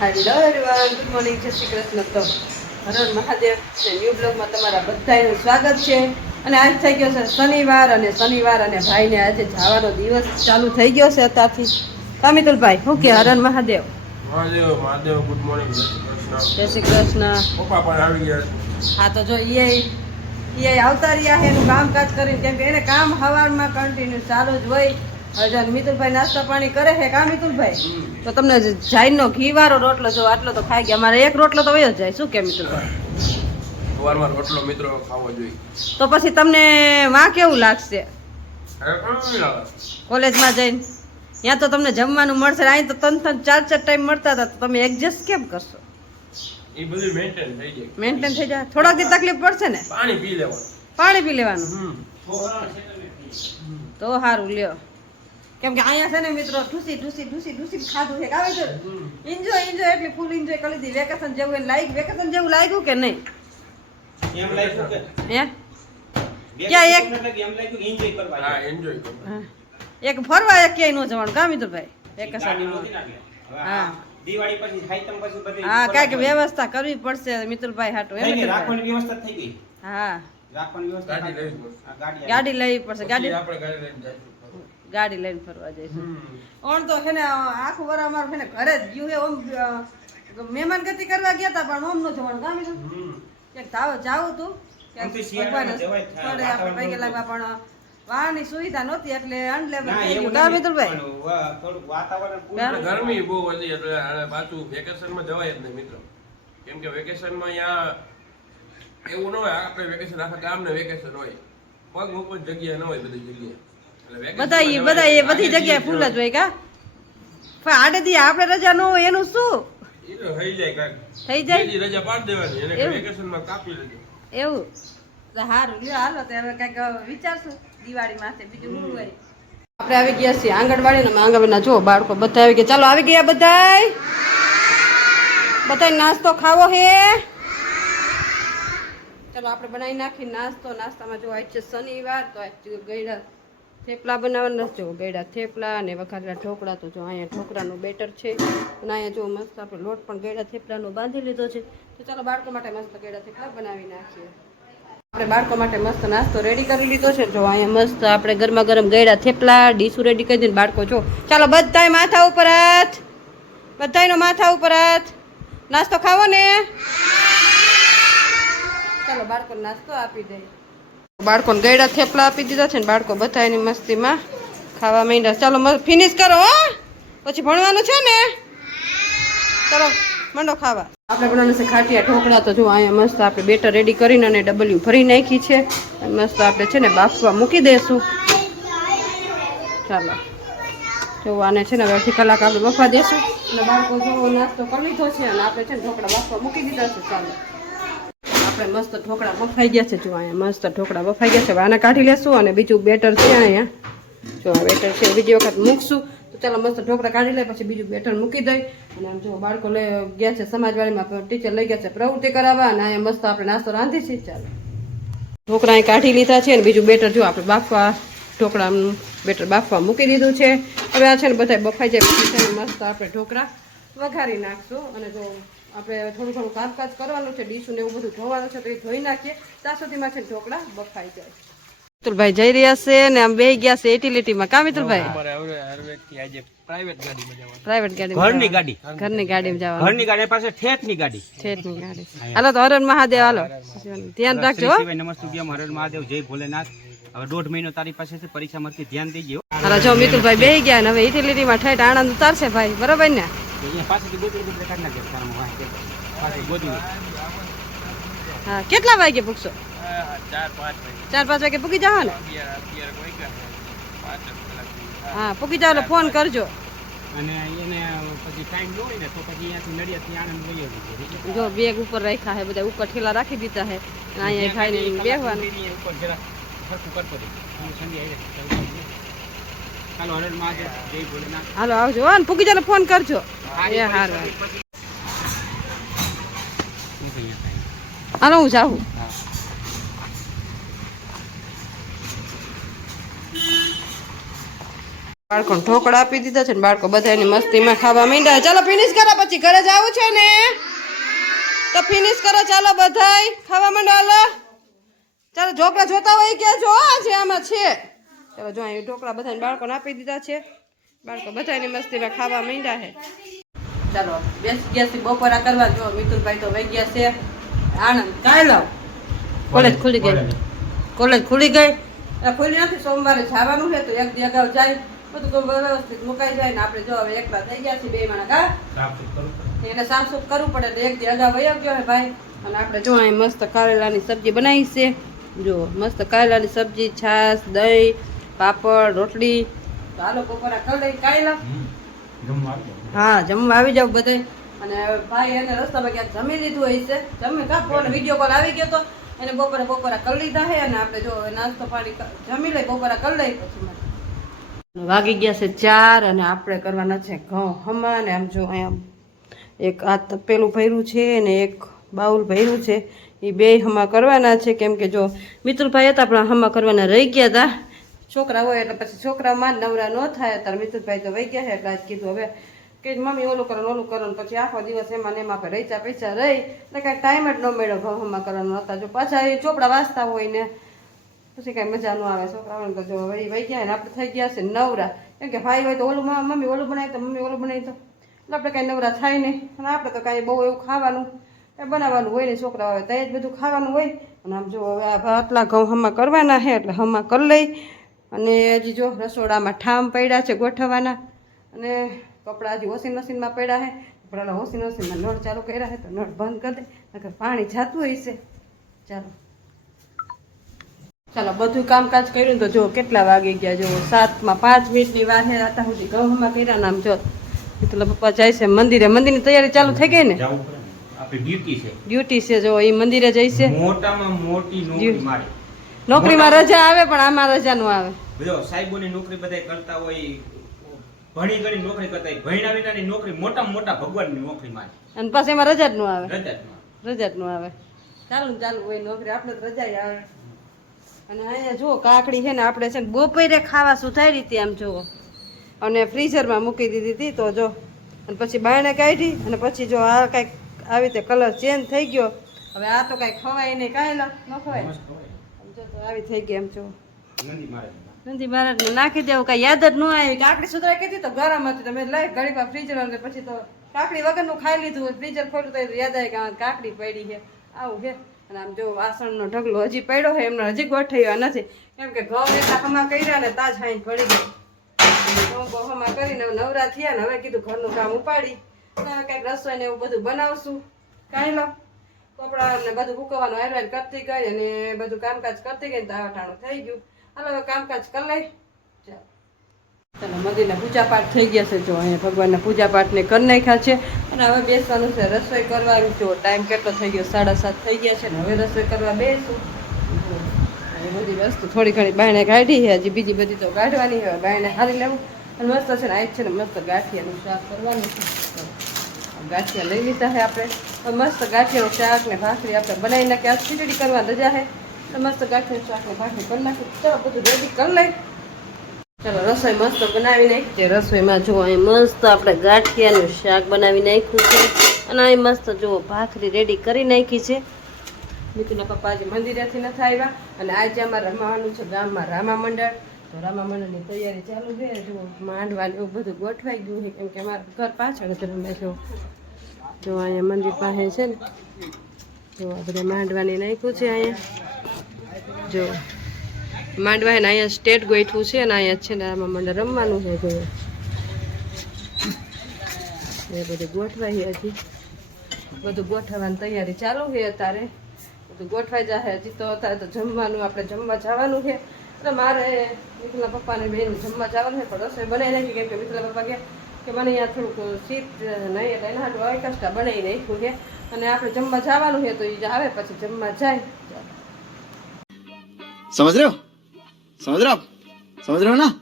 Hello everyone, good morning, જય શ્રી કૃષ્ણ. તો હર Mahadev new બ્લોગમાં તમારા બધાનું સ્વાગત છે. અને આજ થઈ ગયો છે શનિવાર અને ભાઈને આજે જવાનો દિવસ ચાલુ થઈ ગયો છે અત્યારથી. કામિતુલભાઈ શું કે હર મહાદેવ? મહાદેવ ગુડ મોર્નિંગ, જય શ્રી કૃષ્ણ. પપ્પા પણ આવી ગયા. હા તો જો એ આવતા રહ્યા છે એનું કામકાજ કરીને, કેમ કે એને કામ સવારમાં કન્ટિન્યુ ચાલુ જ હોય. હવે મિતુલભાઈ નાસ્તા પાણી કરે છે. કા મિતુલભાઈ? તો તમને જાઈનો ઘી વાળો રોટલો જો આટલો તો ખાઈ ગયા. અમારે એક રોટલો તો વયો જાય. શું કે મિતુલભાઈ? સવારમાં રોટલો મિત્રો ખાવો જોઈએ. તો પછી તમને માં કેવું લાગશે કોલેજમાં જઈને? ત્યાં તો તમને જમવાનું મળશે, અહીં તો 3-4 ટાઈમ મળતા હતા. તો તમે એડજસ્ટ કેમ કરશો? એ બધું મેન્ટેન થઈ જાય. મેન્ટેન થઈ જાય. થોડાક દી તકલીફ પડશે ને. પાણી પી લેવાનું. પાણી પી લેવાનું તો સારું લ્યો. કેમ કે અહીંયા છે ને મિત્રો ઢૂસી ખાધું છે. આવે છે એન્જોય એટલે ફૂલ એન્જોય કરી દીધી. વેકેશન જેવું વેકેશન જેવું લાગ્યું કે નહીં? એમ લાગ્યું કે હે ક્યાં એક એમ લાગ્યું એન્જોય કરવા. હા, એન્જોય કરો. એક ફરવા એક ક્યાંય ન જવાનું. કા મિતુલભાઈ? વેકેશન હા દિવાળી પછી ખાઈતમ પછી બધી હા કાંઈક વ્યવસ્થા કરવી પડશે મિતુલભાઈ હાટું. એમ રાખવાની વ્યવસ્થા થઈ ગઈ. હા રાખવાની વ્યવસ્થા ગાડી લઈ ગાડી લેવી પડશે. આપણે ગાડી લઈને જઈશું. ગાડી લઈને ફરવા જઈશું. ઓણ તો છે ને આખું વર અમારું છે ને ઘરે જ ગયું છે. ઓમ મહેમાન ગતિ કરવા ગયા હતા પણ ઓમ નો જવાનું. કામ ક્યાંક જાવું તું આમથી શિયાળામાં જવાય જ થાય. થોડે આપણે પૈકી લાગવા પણ વાહનની સુવિધા નહોતી એટલે અનલેબલ ના, થઈ એવું ગયું. નથી. મિતુલભાઈ પણ થોડુંક વાતાવરણ એટલે ગરમી બહુ વધી એટલે હવે પાછું વેકેશનમાં જવાય જ નહીં મિત્રો. કેમ કે વેકેશનમાં અહીંયા એવું ન હોય. આપણે વેકેશન આખા ગામને વેકેશન હોય, પગ ઉપર જગ્યા ન હોય બધી જગ્યાએ. બધી જગ્યાએ ફૂલ જ હોય. કા પણ આડેથી આપણે રજા ન હોય એનું શું એ તો થઈ જાય કાંઈક. થઈ જાય બીજી રજા પાડી દેવાની એને એવું? વેકેશનમાં કાપી લેજો. એવું તો સારું લ્યો. હાલો તો હવે કંઈક વિચારશું દિવાળી માટે. બીજું શું હોય? આપણે આવી ગયા છીએ આંગણવાડી ને આંગણવાડીના જો બાળકો બધા આવી ગયા. ચાલો આવી ગયા બધા નાસ્તો ખાવો હે? ચાલો આપણે બનાવી નાખી નાસ્તો. નાસ્તામાં જો આજ છે શનિવાર તો આજ ગયડા થેપલા બનાવવાના. જો ગયડા થેપલા અને વઘારેલા ઢોકળા. તો જો અહીંયા ઢોકળાનું બેટર છે અને અહીંયા જો મસ્ત આપણે લોટ પણ ગયડા થેપલાનો બાંધી લીધો છે. તો ચાલો બાળકો માટે મસ્ત ગયડા થેપલા બનાવી નાખીએ. આપણે બાળકો માટે મસ્ત નાસ્તો રેડી કરી લીધો છે. જો અહીંયા મસ્ત આપણે ગરમા ગરમ ગયડા થેપલા ડીશું રેડી કરી દઈને બાળકો જો. ચાલો બધાય માથા ઉપર હાથ, બધાયનો માથા ઉપર હાથ. નાસ્તો ખાવો ને? ચાલો બાળકોને નાસ્તો આપી દઈએ. બાળકોને ગયડા થેપલા આપી દીધા છે ને બાળકો બધા એની મસ્તીમાં ખાવા માંડ્યા. ચાલો ફિનિશ કરો હો, પછી ભણવાનું છે ને. ચાલો મંડો ખાવા. આપણે બનાવવાનું છે ખાટિયા ઢોકળા. તો જો અહીંયા મસ્ત આપણે બેટર રેડી કરીને અને ડબલ્યુ ભરી નાખી છે. મસ્ત આપણે છે ને બાફવા મૂકી દઈશું. ચાલો જો આને છે ને હવે અડધી કલાક આપણે બફવા દઈશું. અને બાળકો જો નાસ્તો કરી લીધો છે અને આપણે છે ને ઢોકળા બાફવા મૂકી દીધા છે. ચાલો આપણે મસ્ત ઢોકળા બફાઈ ગયા છે. જો અહીંયા મસ્ત ઢોકળા બફાઈ ગયા છે. હવે આને કાઢી લેશું અને બીજું બેટર છે અહીંયા. જો આ બેટર છે બીજી વખત મૂકશું. તો ચાલો મસ્ત ઢોકળા કાઢી લે પછી બીજું બેટર મૂકી દઈ. અને આમ જો બાળકો લઈ ગયા છે સમાજવાડીમાં, ટીચર લઈ ગયા છે પ્રવૃત્તિ કરાવવા અને અહીંયા મસ્ત આપણે નાસ્તો રાંધી છીએ. ચાલો ઢોકળા અહીં કાઢી લીધા છે અને બીજું બેટર જો આપણે બાફવા ઢોકળાનું બેટર બાફવા મૂકી દીધું છે. હવે આ છે ને બધા બફાઈ જાય પછી છે ને મસ્ત આપણે ઢોકળા વઘારી નાખશું. અને જો આપણે થોડું કામકાજ કરવાનું છે, ડીશું ને એવું બધું ધોવાનું છે તો એ ધોઈ નાખીએ. ત્યાં સુધીમાં છે ઢોકળા બફાઈ જાય. મિતુલભાઈ જઈ રહ્યા છે ને આમ બેહી ગયા છે એટીલીટીમાં. કા મિતુલભાઈ? પ્રાઇવેટ ગાડીમાં જવાનું. પ્રાઇવેટ ગાડી, ઘરની ગાડી, ઘરની ગાડીમાં જવાનું. ઘરની ગાડી પાસે ઠેઠની ગાડી. ઠેઠની ગાડી. હાલો તો હરણ મહાદેવ હાલો. ધ્યાન રાખજો હો. નમસ્તુભ્યમ હર મહાદેવ, જય ભોલેનાથ. હવે 1.5 મહિનો તારી પાસે છે, પરીક્ષા મળતી ધ્યાન દેજો. હાલો જો મિતુલભાઈ બેહી ગયા ને હવે એટીલીટીમાં ઠેઠ આણંદ ઉતારશે ભાઈ. બરાબર ને? અહીંયા પાસેથી બોતરી કાઢી નાખે તારામાં પાછી બોતરી. હા કેટલા વાગે પૂછશો? 4-5 વાગે પૂકી જાવ ને? હા પૂકી જાવ એટલે ફોન કરજો. અને એને પછી ટાઈમ ન હોય ને તો પછી અહીંયાથી નડિયાદથી આણંદ લઈ આવજો. જો બેગ ઉપર રાખ્યા હે, બધા ઉપર ઠેલા રાખી દીધા હે. અહીંયા ખાઈને બેહવાનું. ઉપર જરા સરખું કરતો દે. સંધ્યા આવી ચાલો હર મહાદેવ, જય ભોલેનાથ. હાલો આવજો હો ને પૂકી જાવ ફોન કરજો. એ હારું હાલો હું જાઉં. બાળકોને ઢોકળા આપી દીધા છે ને બાળકો બધા એની મસ્તીમાં ખાવા માંડ્યા. ચાલો ફિનિશ કરો, પછી ઘરે જવું છે ને તો ફિનિશ કરો. ચાલો બધાય ખાવા માંડો. હાલો ચાલો, ઢોકળા જોતા હોય ક્યાં જો છે આમાં છે. ચાલો જો અહીં ઢોકળા બધાને બાળકોને આપી દીધા છે. બાળકો બધા એની મસ્તીમાં ખાવા માંડ્યા છે. ચાલો બેસી ગયા છે બપોરા કરવા. જો મિતુલભાઈ તો વહી ગયા છે આણંદ. કાયલો કોલેજ ખુલી ગઈ, કોલેજ ખુલી ગઈ. ખુલી નથી, સોમવારે જવાનું છે તો એક દી અગાઉ જાય બધું વ્યવસ્થિત મુકાઈ જાય ને આપણે જો હવે એકલા થઈ ગયા છીએ બે માણા એને સાફ સુફ કરવું પડે એટલે એક દી અગાઉ વયો ગયો હે ભાઈ. અને આપણે જો અહીં મસ્ત કારેલાની સબ્જી બનાવી છે. જો મસ્ત કારેલાની સબ્જી, છાશ, દહીં, પાપડ, રોટલી. તો હાલો બપોરા કરી દઈ કારેલા. હા જમવા આવી જાવ બધે. અને ભાઈ એને રસ્તામાં ક્યાંક જમી લીધું હોય છે. જમી કા ફોન વિડીયો કોલ આવી ગયો તો એને બપોરા કરી લીધા છે. અને આપણે જો નાસ્તો પાણી જમી લઈ બપોરા કરી લઈ પછી વાગી ગયા છે 4 અને આપણે કરવાના છે ઘઉં હમા. ને આમ જો અહીંયા એક આ તપેલું ભર્યું છે ને એક બાઉલ ભર્યું છે. એ બે હમા કરવાના છે કેમ કે જો મિતુલભાઈ હતા પણ હમા કરવાના રહી ગયા હતા. છોકરા હોય એટલે પછી છોકરામાં નવરા ન થાય. ત્યારે મિતુલભાઈ તો વહી ગયા છે એટલે આજ કીધું હવે કે મમ્મી ઓલું કરો ઓલું કરો. પછી આખો દિવસ એમાં ને એમાં રહીચા પૈસા રહી એટલે કાંઈ ટાઈમ જ ન મળ્યો ઘઉં હમા કરવાનો હતા. જો પાછા એ ચોપડા વાંચતા હોય ને પછી કાંઈ મજા ન આવે છોકરાઓને. તો જો વહી ગયા ને આપણે થઈ ગયા છે નવરા. કેમ કે ભાઈ હોય તો ઓલું મમ્મી ઓલું બનાવી તો મમ્મી ઓલું બનાવી તો એટલે આપણે કાંઈ નવરા થાય નહીં. અને આપણે તો કાંઈ બહુ એવું ખાવાનું એ બનાવવાનું હોય ને છોકરા હોય ત્યાં જ બધું ખાવાનું હોય. અને આમ જો હવે આટલા ઘઉં હમા કરવાના છે એટલે હમા કરી લઈ. અને હજી જો રસોડામાં ઠામ પડ્યા છે ગોઠવવાના. અને કપડાં હજી વોશિંગ મશીનમાં પડ્યા છે. કપડાં વોશિંગ મશીનમાં નળ ચાલુ કર્યા છે તો નળ બંધ કરી દે નકર પાણી જાતું હોય છે. ચાલો ચાલો બધું કામકાજ કર્યું તો જો કેટલા વાગી ગયા. જો 7:05 વાર છે. અત્યાર સુધી ઘઉં હમા કર્યા નામ જો મિતુલના પપ્પા જાય છે મંદિરે. મંદિરની તૈયારી ચાલુ થઈ ગઈ ને? ડ્યુટી છે જો એ મંદિરે જઈશે. મોટામાં મોટી નોકરી મારી. નોકરીમાં રજા આવે પણ આમાં રજા ન આવે. જો સાહેબોની નોકરી બધા કરતા હોય, ભણી ગણી નોકરી કરતા હોય, ભણ્યા વિનાની નોકરી મોટામાં મોટા ભગવાનની નોકરી મારી. અને પાછી એમાં રજા જ ન આવે. રજા જ ન આવે. ચાલુ હોય નોકરી આપણે તો રજા આવે. અને અહીંયા જુઓ કાકડી છે ને આપણે છે ને બપોરે ખાવા સુધારી રીતે આમ જુઓ અને ફ્રીઝરમાં મૂકી દીધી હતી. તો જો અને પછી બાયણે કાઢી અને પછી જો આ કાંઈક આવી રીતે કલર ચેન્જ થઈ ગયો. હવે આ તો કાંઈ ખવાય નહીં કાંઈ ન ખવાય. જો તો આવી થઈ ગઈ એમ જો નંદી મહારાજને નાખી દેવું કાંઈ યાદ જ ન આવી. કાકડી સુધારી કીધી તો ગરમ હતી તમે લઈ ઘડીમાં ફ્રીઝર અને પછી તો કાકડી વગરનું ખાઈ લીધું. ફ્રીઝર ખોલ્યું તો યાદ આવે કે કાકડી પડી છે આવું છે. અને આમ જો વાસણનો ઢગલો હજી પડ્યો હોય એમને હજી ગોઠવ્યા નથી કેમ કે ઘઉં એટલા હમા કર્યા ને તાજ હાઈ પડી ગઈ. ઘઉં હમા કરીને નવરા થયા ને હવે કીધું ઘરનું કામ ઉપાડી હવે કંઈક રસોઈ ને એવું બધું બનાવશું. કાંઈ લો કપડા ને બધું મૂકવાનું આયરન કરતી ગઈ અને બધું કામકાજ કરતી ગઈ ને તાવટાણું થઈ ગયું. હાલો હવે કામકાજ કરી લઈ. ચાલો મંદિરના પૂજા પાઠ થઈ ગયા છે. જો અહીંયા ભગવાનના પૂજા પાઠને કરી નાખ્યા છે અને હવે બેસવાનું છે રસોઈ કરવાનું. જો ટાઈમ કેટલો થઈ ગયો 7:30 થઈ ગયા છે ને હવે રસોઈ કરવા બેસું. એ બધી વસ્તુ થોડી ઘણી બાયણે કાઢી છે હજી બીજી બધી તો કાઢવાની છે. બાયણે હારી લેવું અને મસ્ત છે ને આજ છે ને મસ્ત ગાંઠિયાનું શાક કરવાનું છે. ગાંઠિયા લઈ લીધા છે આપણે. મસ્ત ગાંઠિયાનું શાક ને ભાખરી આપણે બનાવી નાખી. આજ ખીચડી કરવા રજા છે તો મસ્ત ગાંઠિયાનું શાક ને ભાખરી કરી નાખી. ચાલો બધું રેડી કરી લઈ. ચાલો રસોઈ મસ્ત બનાવી નાખી છે. રસોઈમાં જુઓ અહીં મસ્ત આપણે ગાંઠિયાનું શાક બનાવી નાખ્યું છે અને અહીં મસ્ત જુઓ ભાખરી રેડી કરી નાખી છે. મિતુના પપ્પા આજે મંદિરેથી નથી આવ્યા અને આજે અમારે રમવાનું છે ગામમાં રામા મંડળ. તો રામા મંડળની તૈયારી ચાલુ છે. જુઓ માંડવાનું એવું બધું ગોઠવાઈ ગયું છે કેમ કે અમારા ઘર પાછળ જ રમે છે. જો અહીંયા મંદિર પાસે છે ને જો આપણે માંડવાની નાખ્યું છે. અહીંયા જો માંડવા ને અહીંયા સ્ટેટ ગોઠવું છે અને અહીંયા છે ને આમાં મંડળ રમવાનું છે. જો એ બધું ગોઠવાય હજી બધું ગોઠવવાની તૈયારી ચાલુ છે. અત્યારે બધું ગોઠવાઈ જાય હજી તો અત્યારે તો જમવાનું આપણે જમવા જવાનું છે. એટલે મારે મિતુલા પપ્પાને બેન જમવા જવાનું છે પણ રસોઈ બનાવી નાખી કેમ કે મિતુલા પપ્પા ગયા કે મને અહીંયા થોડુંક સીટ નહીં એટલે એના હાટું એકાસ્ટા બનાવી નાખ્યું છે અને આપણે જમવા જવાનું છે તો એ આવે પછી જમવા જાય. समझ रहे हो समझ रहे हो आप समझ रहे हो ना